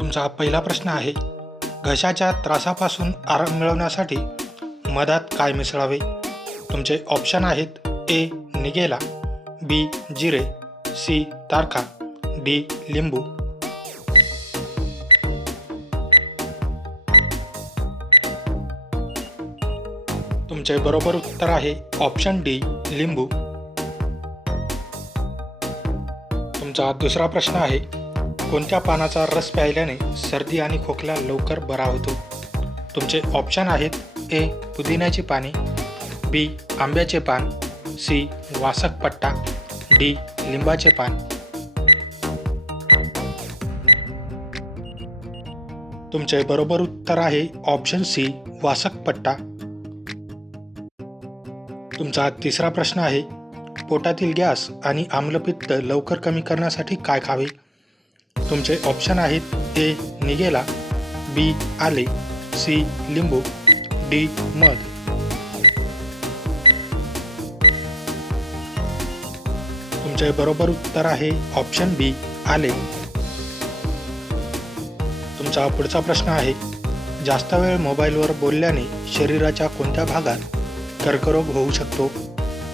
तुमचा पहिला प्रश्न आहे, घशाच्या त्रासापासून आराम मिळवण्यासाठी मधात काय मिसळावे? तुमचे ऑप्शन आहेत ए. निगेला, बी. जिरे, सी. तारखा, डी. लिंबू. तुमचे बरोबर उत्तर आहे ऑप्शन डी. लिंबू. तुमचा दुसरा प्रश्न आहे, कोणत्या पानाचा रस प्यायल्याने सर्दी आणि खोकला लवकर बरा होतो? तुमचे ऑप्शन आहेत ए. पुदिन्याची पाने, बी. आंब्याचे पान, सी. वासक पट्टा, डी. लिंबाचे पान. तुमचे बरोबर उत्तर आहे ऑप्शन सी. वासक पट्टा. तुमचा तिसरा प्रश्न आहे, पोटातील गॅस आणि आम्लपित्त लवकर कमी करण्यासाठी काय खावे? तुमचे ऑप्शन आहेत ए. निगेला, बी. आले, सी. लिंबू, डी. मध. तुमचे बरोबर उत्तर आहे ऑप्शन बी. आले. तुमचा पुढचा प्रश्न आहे, जास्त वेळ मोबाईलवर बोलल्याने शरीराच्या कोणत्या भागात कर्करोग होऊ शकतो?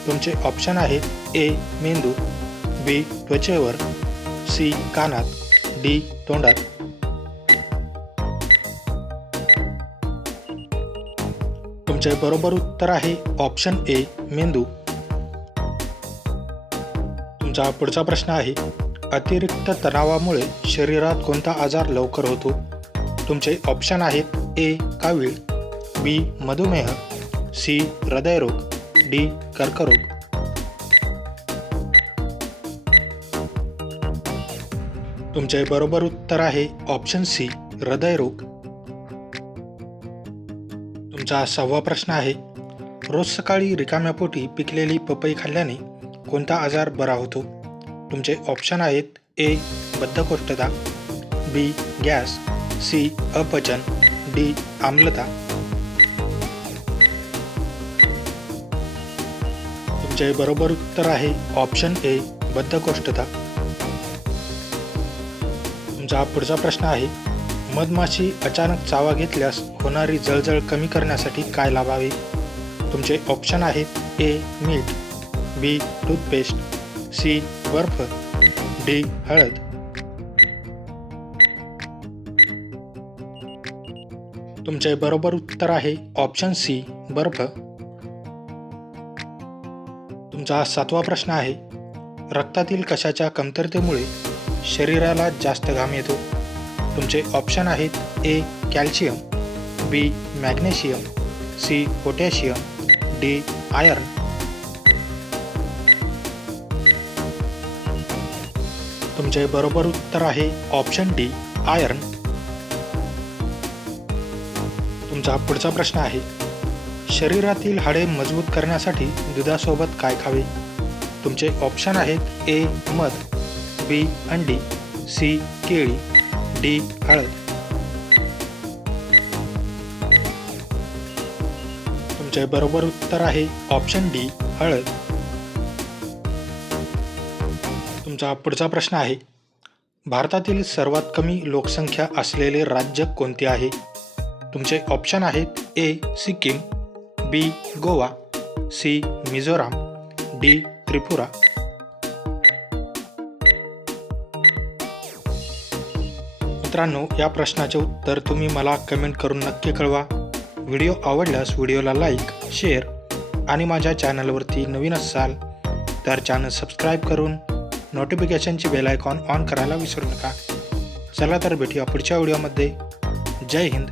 तुमचे ऑप्शन आहेत ए. मेंदू, बी. त्वचेवर, सी. कानात, डी. तोंडात. तुमचे बरोबर उत्तर आहे ऑप्शन ए. मेंदू. तुमचा पुढचा प्रश्न आहे, अतिरिक्त तणावामुळे शरीरात कोणता आजार लवकर होतो? तुमचे ऑप्शन आहेत ए. कावीळ, बी. मधुमेह, सी. हृदयरोग, डी. कर्करोग. तुमचे बरोबर उत्तर आहे ऑप्शन सी. हृदयरोग. तुमचा 6वा प्रश्न आहे, रोज सकाळी रिकाम्या पोटी पिकलेली पपई खाल्ल्याने कोणता आजार बरा होतो? तुमचे ऑप्शन आहेत ए. बद्धकोष्ठता, बी. गॅस, सी. अपचन, डी. आम्लता. तुमचे बरोबर उत्तर आहे ऑप्शन ए. बद्धकोष्ठता. तुमचा पुढचा प्रश्न आहे, मधमाशी अचानक चावा घेतल्यास होणारी जळजळ कमी करण्यासाठी काय लावावे? तुमचे ऑप्शन आहेत ए. मीठ, बी. Toothpaste, C. बर्फ, डी. हळद. तुमचे बरोबर उत्तर आहे ऑप्शन सी. बर्फ. तुमचा 7वा प्रश्न आहे, रक्तातील कशाच्या कमतरतेमुळे शरीराला जास्त घाम येतो? तुमचे ऑप्शन आहेत A. Calcium, B. Magnesium, C. Potassium, D. Iron. तुमचे बरोबर उत्तर आहे ऑप्शन डी. आयर्न. तुमचा पुढचा प्रश्न आहे, शरीरातील हाडे मजबूत करण्यासाठी दुधासोबत काय खावे? तुमचे ऑप्शन आहेत ए. मध, बी. अंडी, सी. केळी, डी. हळद. तुमचे बरोबर उत्तर आहे ऑप्शन डी. हळद. तुमचा पुढचा प्रश्न आहे, भारतातील सर्वात कमी लोकसंख्या असलेले राज्य कोणते आहे? तुमचे ऑप्शन आहेत ए. सिक्कीम, बी. गोवा, सी. मिझोराम, डी. त्रिपुरा. मित्रांनो, या प्रश्नाचे उत्तर तुम्ही मला कमेंट करून नक्की कळवा. व्हिडिओ आवडल्यास व्हिडिओला लाईक, शेअर आणि माझ्या चॅनलवरती नवीन असाल तर चॅनल सबस्क्राईब करून नोटिफिकेशनची बेल आयकॉन ऑन करायला विसरू नका. चला तर भेटूया पुढच्या व्हिडिओमध्ये. जय हिंद.